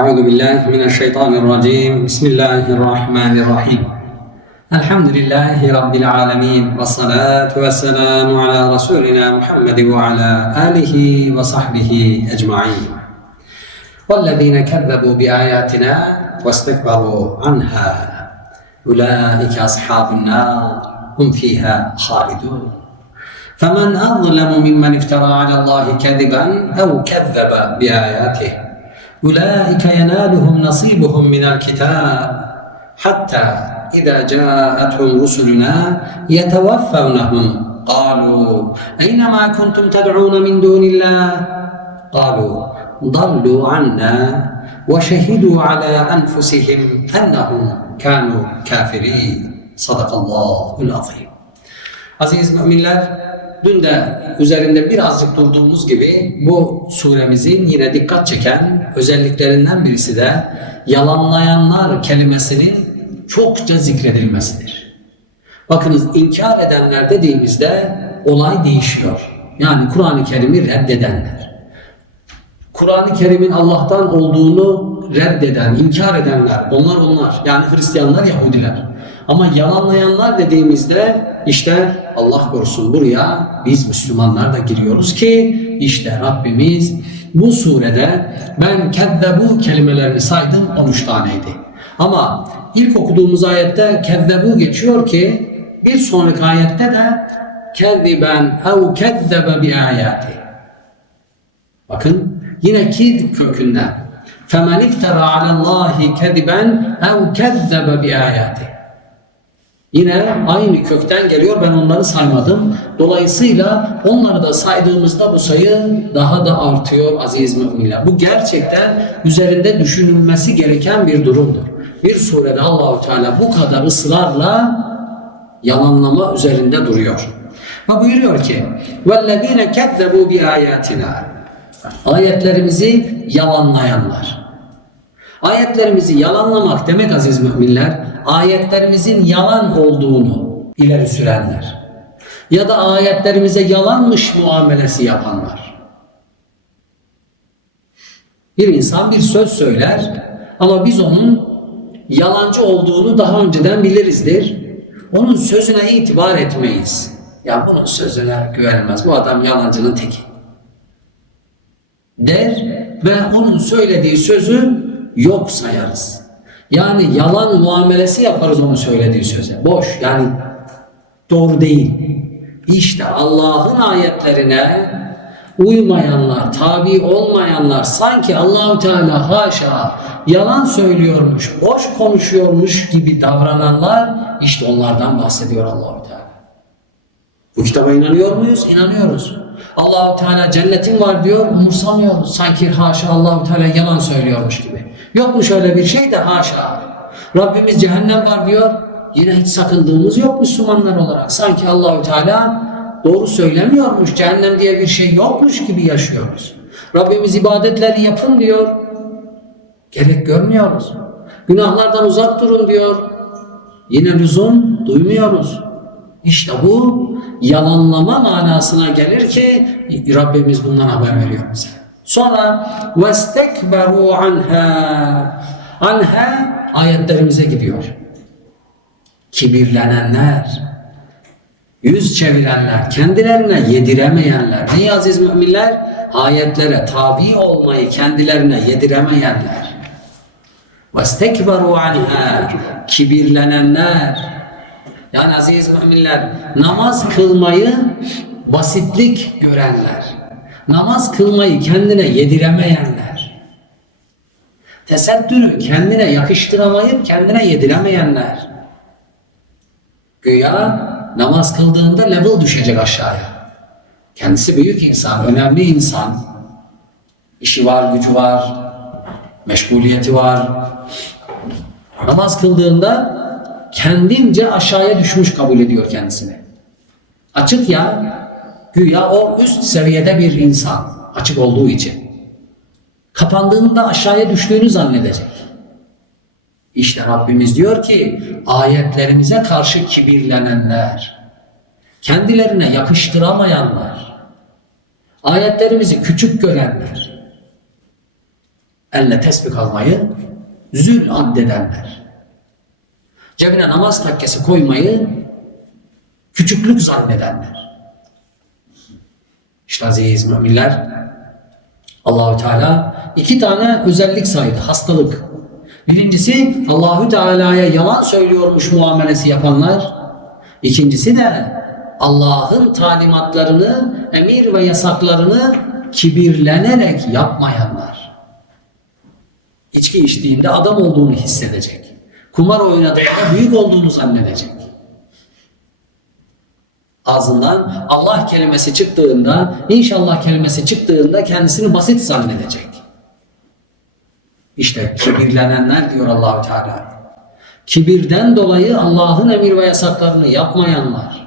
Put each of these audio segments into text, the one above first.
أعوذ بالله من الشيطان الرجيم. بسم الله الرحمن الرحيم. الحمد لله رب العالمين والصلاة والسلام على رسولنا محمد وعلى آله وصحبه أجمعين. والذين كذبوا بآياتنا واستكبروا عنها أولئك أصحاب النار هم فيها خالدون. فمن أظلم ممن افترى على الله كذبا أو كذب بآياته أولئك ينالهم نصيبهم من الكتاب حتى إذا جاءتهم رسلنا يتوفونهم. قالوا أين ما كنتم تدعون من دون الله؟ قالوا ضلوا عنا وشهدوا على أنفسهم أنهم كانوا كافرين. صدق الله العظيم. Aziz müminler, dün de üzerinde birazcık durduğumuz gibi bu suremizin yine dikkat çeken özelliklerinden birisi de yalanlayanlar kelimesinin çokça zikredilmesidir. Bakınız inkar edenler dediğimizde olay değişiyor. Yani Kur'an-ı Kerim'i reddedenler. Kur'an-ı Kerim'in Allah'tan olduğunu reddeden, inkar edenler, onlar onlar. Yani Hristiyanlar, Yahudiler. Ama yalanlayanlar dediğimizde işte Allah korusun buraya biz Müslümanlar da giriyoruz ki işte Rabbimiz bu surede ben kezzebu kelimelerini saydım 13 taneydi. Ama ilk okuduğumuz ayette kezzebu geçiyor ki bir sonraki ayette de kezziben ev kezzebe bi ayati. Bakın yine kid kökünden. Femen iftara alallahi keziben ev kezzebe bi ayati. Yine aynı kökten geliyor. Ben onları saymadım. Dolayısıyla onları da saydığımızda bu sayı daha da artıyor aziz müminler. Bu gerçekten üzerinde düşünülmesi gereken bir durumdur. Bir surede Allahu Teala bu kadar ısrarla yalanlama üzerinde duruyor. Ve buyuruyor ki: "Vellezine kezzebu bi ayatina." Ayetlerimizi yalanlayanlar. Ayetlerimizi yalanlamak demek aziz müminler, ayetlerimizin yalan olduğunu ileri sürenler. Ya da ayetlerimize yalanmış muamelesi yapanlar. Bir insan bir söz söyler ama biz onun yalancı olduğunu daha önceden biliriz,dir. Onun sözüne itibar etmeyiz. Ya bunun sözüne güvenilmez. Bu adam yalancının teki. Der ve onun söylediği sözü yok sayarız. Yani yalan muamelesi yaparız onun söylediği söze. Boş yani doğru değil. İşte Allah'ın ayetlerine uymayanlar, tabi olmayanlar sanki Allahü Teala haşa yalan söylüyormuş, boş konuşuyormuş gibi davrananlar işte onlardan bahsediyor Allahü Teala. Bu kitaba inanıyor muyuz? İnanıyoruz. Allahu Teala cennetin var diyor, umursamıyoruz. Sanki haşa Allahu Teala yalan söylüyormuş gibi. Yok mu şöyle bir şey de haşa. Rabbimiz cehennem var diyor. Yine hiç sakındığımız yok Müslümanlar olarak. Sanki Allahü Teala doğru söylemiyormuş. Cehennem diye bir şey yokmuş gibi yaşıyoruz. Rabbimiz ibadetleri yapın diyor. Gerek görmüyoruz. Günahlardan uzak durun diyor. Yine lüzum duymuyoruz. İşte bu yalanlama manasına gelir ki Rabbimiz bundan haber veriyor bize. Sonra vestekberu anha. Anha ayetlerimize gidiyor. Kibirlenenler, yüz çevirenler, kendilerine yediremeyenler. Ey aziz müminler, ayetlere tabi olmayı kendilerine yediremeyenler. Vestekberu anha. Kibirlenenler. Yani aziz müminler, namaz kılmayı basitlik görenler namaz kılmayı kendine yediremeyenler, tesettürü kendine yakıştıramayıp kendine yediremeyenler, güya namaz kıldığında level düşecek aşağıya. Kendisi büyük insan, önemli insan, işi var, gücü var, meşguliyeti var. Namaz kıldığında kendince aşağıya düşmüş kabul ediyor kendisini. Açık ya, güya o üst seviyede bir insan, açık olduğu için. Kapandığında aşağıya düştüğünü zannedecek. İşte Rabbimiz diyor ki, ayetlerimize karşı kibirlenenler, kendilerine yakıştıramayanlar, ayetlerimizi küçük görenler, Elle tesbih almayı zül addedenler. Cebine namaz takkesi koymayı küçüklük zannedenler. Aziz müminler Allahü Teala iki tane özellik saydı. Hastalık. Birincisi Allahü Teala'ya yalan söylüyormuş muamelesi yapanlar. İkincisi de Allah'ın talimatlarını, emir ve yasaklarını kibirlenerek yapmayanlar. İçki içtiğinde adam olduğunu hissedecek. Kumar oynadığında büyük olduğunu zannedecek. Ağzından Allah kelimesi çıktığında, inşallah kelimesi çıktığında kendisini basit zannedecek. İşte kibirlenenler diyor Allahü Teala. Kibirden dolayı Allah'ın emir ve yasaklarını yapmayanlar.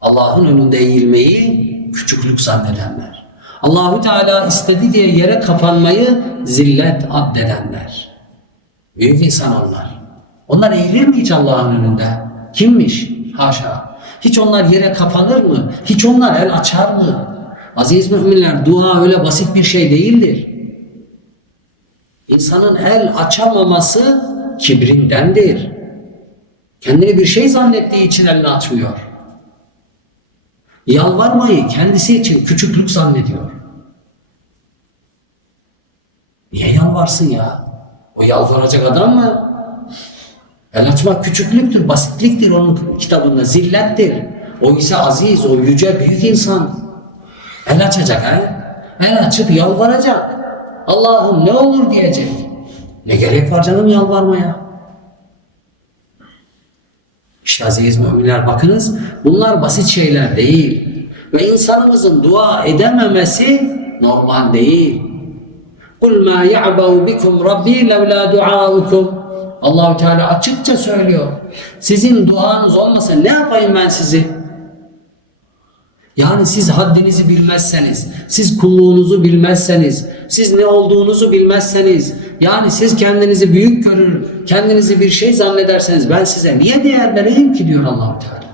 Allah'ın önünde eğilmeyi küçüklük zannedenler. Allahü Teala istedi diye yere kapanmayı zillet addedenler. Büyük insan onlar. Onlar eğilir mi hiç Allah'ın önünde? Kimmiş? Haşa. Hiç onlar yere kapanır mı? Hiç onlar el açar mı? Aziz müminler dua öyle basit bir şey değildir. İnsanın el açamaması kibrindendir. Kendini bir şey zannettiği için elini açmıyor. Yalvarmayı kendisi için küçüklük zannediyor. Niye yalvarsın ya? O yalvaracak adam mı? El açmak küçüklüktür, basitliktir onun kitabında, zillettir. O ise aziz, o yüce, büyük insan. El açacak ha? El açıp yalvaracak. Allah'ım ne olur diyecek. Ne gerek var canım yalvarmaya? İşte aziz müminler bakınız bunlar basit şeyler değil. Ve insanımızın dua edememesi normal değil. Kul ma ya'bau bikum rabbi levla duaukum. Allahu Teala açıkça söylüyor. Sizin duanız olmasa ne yapayım ben sizi? Yani siz haddinizi bilmezseniz, siz kulluğunuzu bilmezseniz, siz ne olduğunuzu bilmezseniz, yani siz kendinizi büyük görür, kendinizi bir şey zannederseniz ben size niye değer vereyim ki diyor Allahu Teala.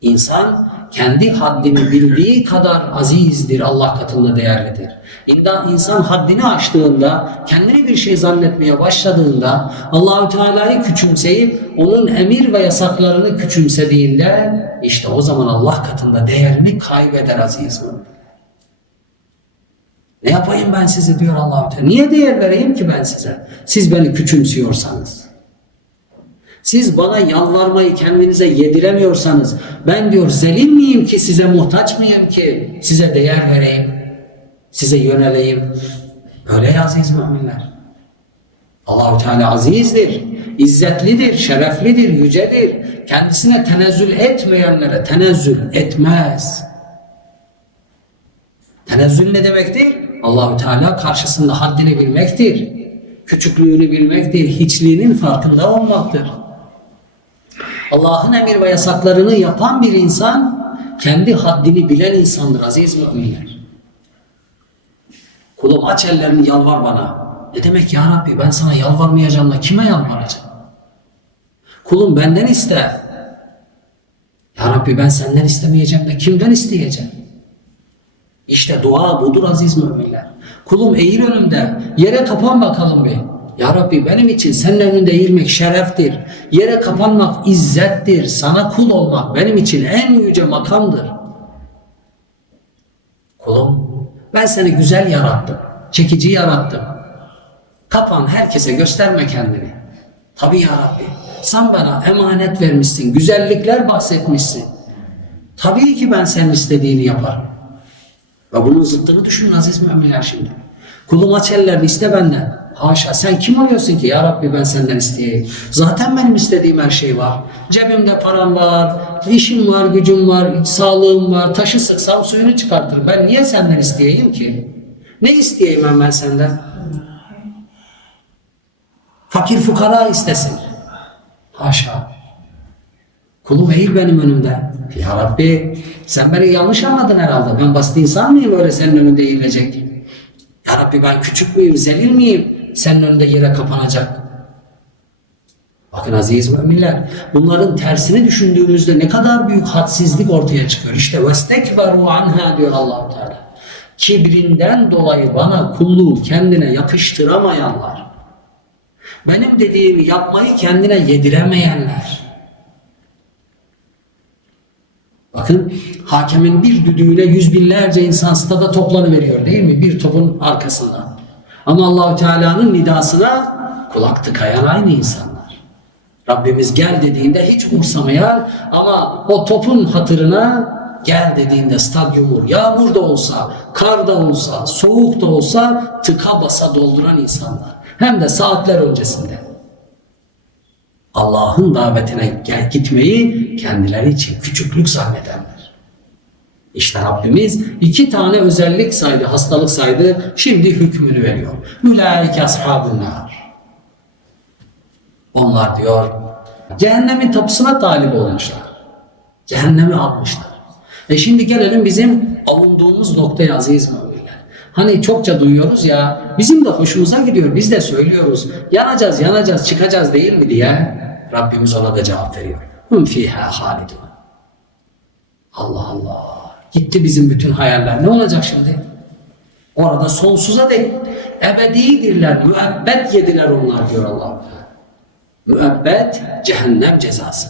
İnsan kendi haddini bildiği kadar azizdir, Allah katında değerlidir. İnsan haddini aştığında, kendini bir şey zannetmeye başladığında, Allahü Teala'yı küçümseyip onun emir ve yasaklarını küçümsediğinde işte o zaman Allah katında değerini kaybeder aziz mi? Ne yapayım ben size diyor Allahü Teala. Niye değer vereyim ki ben size? Siz beni küçümsüyorsanız. Siz bana yalvarmayı kendinize yediremiyorsanız ben diyor zelil miyim ki size muhtaç mıyım ki size değer vereyim, size yöneleyim. Öyle ya aziz müminler. Allahu Teala azizdir, izzetlidir, şereflidir, yücedir. Kendisine tenezzül etmeyenlere tenezzül etmez. Tenezzül ne demektir? Allahu Teala karşısında haddini bilmektir. Küçüklüğünü bilmektir, hiçliğinin farkında olmaktır. Allah'ın emir ve yasaklarını yapan bir insan kendi haddini bilen insandır aziz müminler. Kulum aç ellerini yalvar bana. Ne demek ya Rabbi ben sana yalvarmayacağım da kime yalvaracağım? Kulum benden iste. Ya Rabbi ben senden istemeyeceğim de kimden isteyeceğim? İşte dua budur aziz müminler. Kulum eğil önümde yere kapan bakalım bir. Ya Rabbi benim için senin önünde eğilmek şereftir. Yere kapanmak izzettir. Sana kul olmak benim için en yüce makamdır. Kulum ben seni güzel yarattım. Çekici yarattım. Kapan herkese gösterme kendini. Tabi ya Rabbi sen bana emanet vermişsin. Güzellikler bahsetmişsin. Tabii ki ben senin istediğini yaparım. Ve bunun zıttını düşünün aziz müminler şimdi. Kulum aç ellerini iste benden. Haşa sen kim oluyorsun ki ya Rabbi ben senden isteyeyim. Zaten benim istediğim her şey var. Cebimde param var, işim var, gücüm var, sağlığım var. Taşı sıksam suyunu çıkartır. Ben niye senden isteyeyim ki? Ne isteyeyim ben, ben senden? Fakir fukara istesin. Haşa. Kulum eğil benim önümde. Ya Rabbi sen beni yanlış anladın herhalde. Ben basit insan mıyım öyle senin önünde eğilecek? Ya Rabbi ben küçük müyüm, zelil miyim? Senin önünde yere kapanacak. Bakın aziz müminler, bunların tersini düşündüğümüzde ne kadar büyük hadsizlik ortaya çıkıyor. İşte vestekberu anha diyor allah Teala. kibrinden dolayı bana kulluğu kendine yakıştıramayanlar, benim dediğimi yapmayı kendine yediremeyenler. Bakın hakemin bir düdüğüyle yüz binlerce insan stada toplanıveriyor değil mi? Bir topun arkasından. Ama Allahü Teala'nın nidasına kulak tıkayan aynı insanlar. Rabbimiz gel dediğinde hiç umursamayan ama o topun hatırına gel dediğinde stadyumu yağmur da olsa, kar da olsa, soğuk da olsa tıka basa dolduran insanlar. Hem de saatler öncesinde. Allah'ın davetine gel gitmeyi kendileri için küçüklük zannedenler. İşte Rabbimiz iki tane özellik saydı, hastalık saydı. Şimdi hükmünü veriyor. Ülaike ashabun nar. Onlar diyor cehennemin tapısına talip olmuşlar. Cehennemi almışlar. E şimdi gelelim bizim avunduğumuz noktaya aziz müminler. Hani çokça duyuyoruz ya bizim de hoşumuza gidiyor. Biz de söylüyoruz. Yanacağız, yanacağız, çıkacağız değil mi diye. Rabbimiz ona da cevap veriyor. Hum fiha halidun. Allah Allah. Gitti bizim bütün hayaller. Ne olacak şimdi? Orada sonsuza dek ebedidirler. Müebbet yediler onlar diyor Allah. Müebbet cehennem cezası.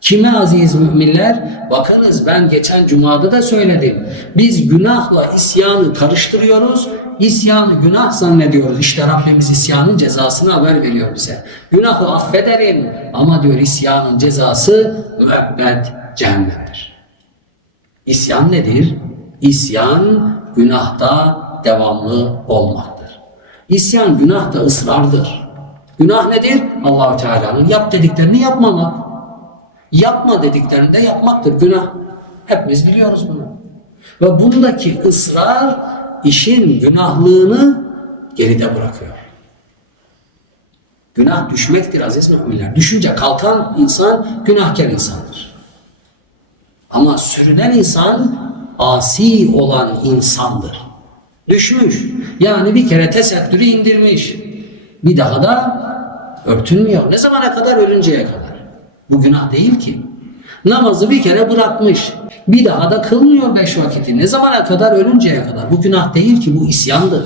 Kime aziz müminler? Bakınız ben geçen cumada da söyledim. Biz günahla isyanı karıştırıyoruz. İsyanı günah zannediyoruz. İşte Rabbimiz isyanın cezasını haber veriyor bize. Günahı affederim ama diyor isyanın cezası müebbet cehennemdir. İsyan nedir? İsyan günahta devamlı olmaktır. İsyan günahta ısrardır. Günah nedir? Allahü Teala'nın yap dediklerini yapmamak. Yapma dediklerini de yapmaktır günah. Hepimiz biliyoruz bunu. Ve bundaki ısrar işin günahlığını geride bırakıyor. Günah düşmektir aziz müminler. Düşünce kalkan insan günahkar insandır. Ama sürünen insan asi olan insandır. Düşmüş. Yani bir kere tesettürü indirmiş. Bir daha da örtünmüyor. Ne zamana kadar? Ölünceye kadar. Bu günah değil ki. Namazı bir kere bırakmış. Bir daha da kılmıyor beş vakiti. Ne zamana kadar? Ölünceye kadar. Bu günah değil ki. Bu isyandır.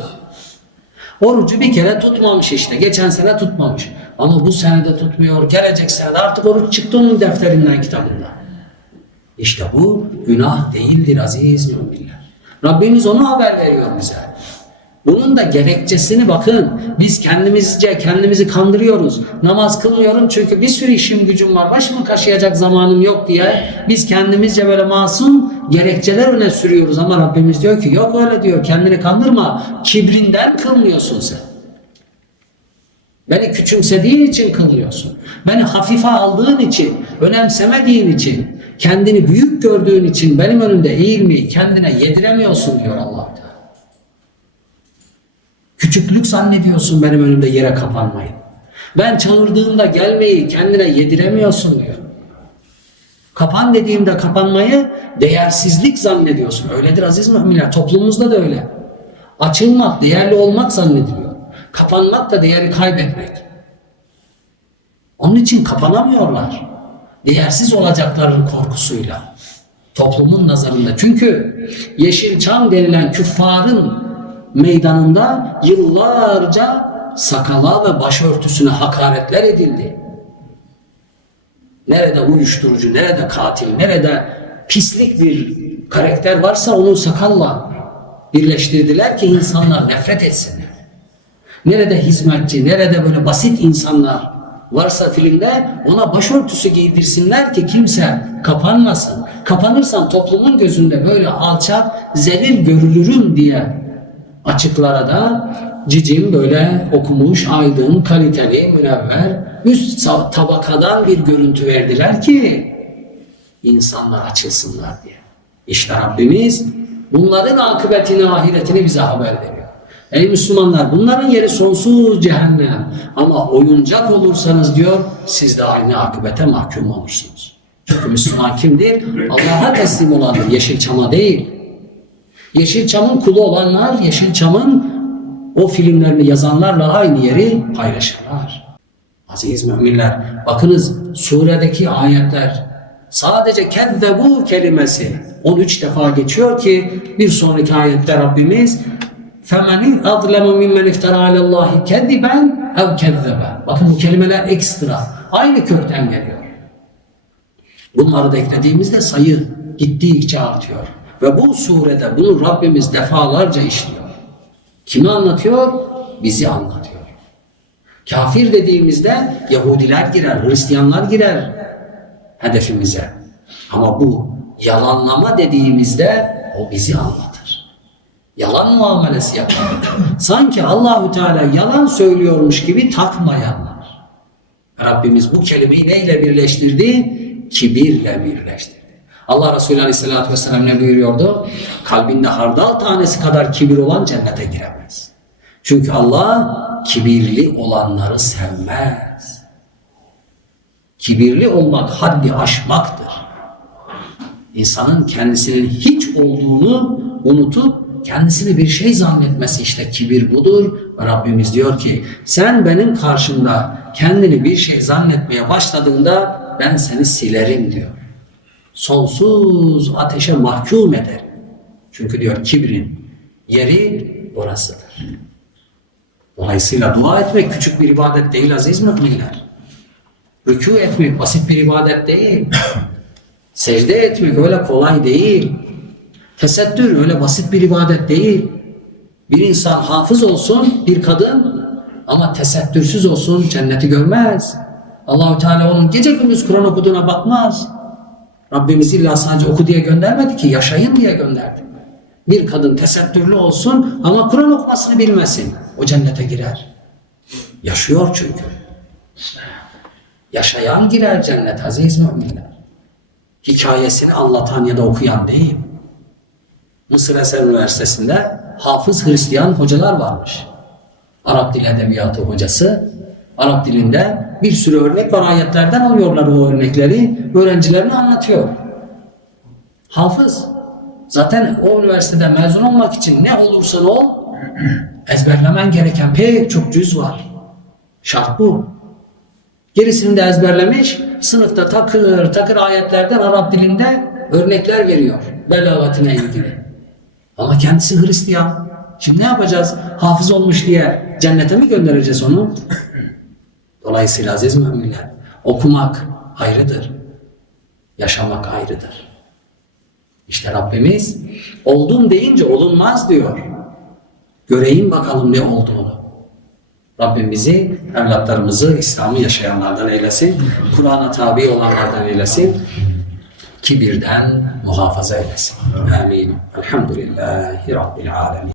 Orucu bir kere tutmamış işte. Geçen sene tutmamış. Ama bu sene de tutmuyor. Gelecek sene artık oruç çıktı onun defterinden kitabında. İşte bu günah değildir aziz müminler. Rabbimiz onu haber veriyor bize. Bunun da gerekçesini bakın. Biz kendimizce kendimizi kandırıyoruz. Namaz kılmıyorum çünkü bir sürü işim gücüm var. Başımı kaşıyacak zamanım yok diye biz kendimizce böyle masum gerekçeler öne sürüyoruz ama Rabbimiz diyor ki yok öyle diyor. Kendini kandırma. Kibrinden kılmıyorsun sen. Beni küçümsediğin için kılıyorsun. Beni hafife aldığın için, önemsemediğin için, kendini büyük gördüğün için benim önümde eğilmeyi kendine yediremiyorsun diyor allah. Küçüklük zannediyorsun benim önümde yere kapanmayı. Ben çağırdığımda gelmeyi kendine yediremiyorsun diyor. Kapan dediğimde kapanmayı değersizlik zannediyorsun. Öyledir aziz müminler. Toplumumuzda da öyle. Açılmak, değerli olmak zannediliyor. Kapanmak da değeri kaybetmek. Onun için kapanamıyorlar. Değersiz olacakların korkusuyla. Toplumun nazarında. Çünkü Yeşilçam denilen küffarın meydanında yıllarca sakala ve başörtüsüne hakaretler edildi. Nerede uyuşturucu, nerede katil, nerede pislik bir karakter varsa onu sakalla birleştirdiler ki insanlar nefret etsinler. Nerede hizmetçi, nerede böyle basit insanlar varsa filmde ona başörtüsü giydirsinler ki kimse kapanmasın. Kapanırsan toplumun gözünde böyle alçak, zelil görülürüm diye açıklara da cicim böyle okumuş, aydın, kaliteli, münevver, üst tabakadan bir görüntü verdiler ki insanlar açılsınlar diye. İşte Rabbimiz bunların akıbetini, ahiretini bize haber veriyor. Ey Müslümanlar bunların yeri sonsuz cehennem. Ama oyuncak olursanız diyor siz de aynı akıbete mahkum olursunuz. Çünkü Müslüman kimdir? Allah'a teslim olandır. Yeşilçam'a değil. Yeşilçam'ın kulu olanlar Yeşilçam'ın o filmlerini yazanlarla aynı yeri paylaşırlar. Aziz müminler bakınız suredeki ayetler Sadece kezzebu kelimesi 13 defa geçiyor ki bir sonraki ayette Rabbimiz فَمَنِ اَظْلَمُ مِمَّنْ اِفْتَرَى عَلَى اللّٰهِ كَذِبًا اَوْ كَذَّبًا Bakın bu kelimeler ekstra. Aynı kökten geliyor. Bunları da eklediğimizde sayı gittikçe artıyor. Ve bu surede bunu Rabbimiz defalarca işliyor. Kimi anlatıyor? Bizi anlatıyor. Kafir dediğimizde Yahudiler girer, Hristiyanlar girer hedefimize. Ama bu yalanlama dediğimizde o bizi anlatır. Yalan muamelesi yapar. Sanki Allahu Teala yalan söylüyormuş gibi takmayanlar. Rabbimiz bu kelimeyi neyle birleştirdi? Kibirle birleştirdi. Allah Resulü Aleyhisselatü Vesselam ne buyuruyordu? Kalbinde hardal tanesi kadar kibir olan cennete giremez. Çünkü Allah kibirli olanları sevmez. Kibirli olmak haddi aşmaktır. İnsanın kendisinin hiç olduğunu unutup kendisini bir şey zannetmesi işte kibir budur. Ve Rabbimiz diyor ki sen benim karşımda kendini bir şey zannetmeye başladığında ben seni silerim diyor. Sonsuz ateşe mahkum ederim. Çünkü diyor kibrin yeri orasıdır. Dolayısıyla dua etmek küçük bir ibadet değil aziz müminler. Rükû etmek basit bir ibadet değil. Secde etmek öyle kolay değil. Tesettür öyle basit bir ibadet değil. Bir insan hafız olsun, bir kadın ama tesettürsüz olsun cenneti görmez. Allahü Teala onun gece gündüz Kur'an okuduğuna bakmaz. Rabbimiz illa sadece oku diye göndermedi ki yaşayın diye gönderdi. Bir kadın tesettürlü olsun ama Kur'an okumasını bilmesin. O cennete girer. Yaşıyor çünkü. Yaşayan girer cennet aziz müminler. Hikayesini anlatan ya da okuyan değil. Mısır Eser Üniversitesi'nde hafız Hristiyan hocalar varmış. Arap Dil Edebiyatı hocası. Arap dilinde bir sürü örnek var ayetlerden alıyorlar o örnekleri. Öğrencilerine anlatıyor. Hafız. Zaten o üniversitede mezun olmak için ne olursan ol ezberlemen gereken pek çok cüz var. Şart bu. Gerisini de ezberlemiş, sınıfta takır takır ayetlerden Arap dilinde örnekler veriyor. Belagatine ilgili. Ama kendisi Hristiyan. Şimdi ne yapacağız? Hafız olmuş diye cennete mi göndereceğiz onu? Dolayısıyla aziz müminler, okumak ayrıdır. Yaşamak ayrıdır. İşte Rabbimiz oldum deyince olunmaz diyor. Göreyim bakalım ne olduğunu. Rabbim bizi, evlatlarımızı İslam'ı yaşayanlardan eylesin. Kur'an'a tabi olanlardan eylesin. Kibirden muhafaza eylesin. Amin. Elhamdülillahi Rabbil alemin.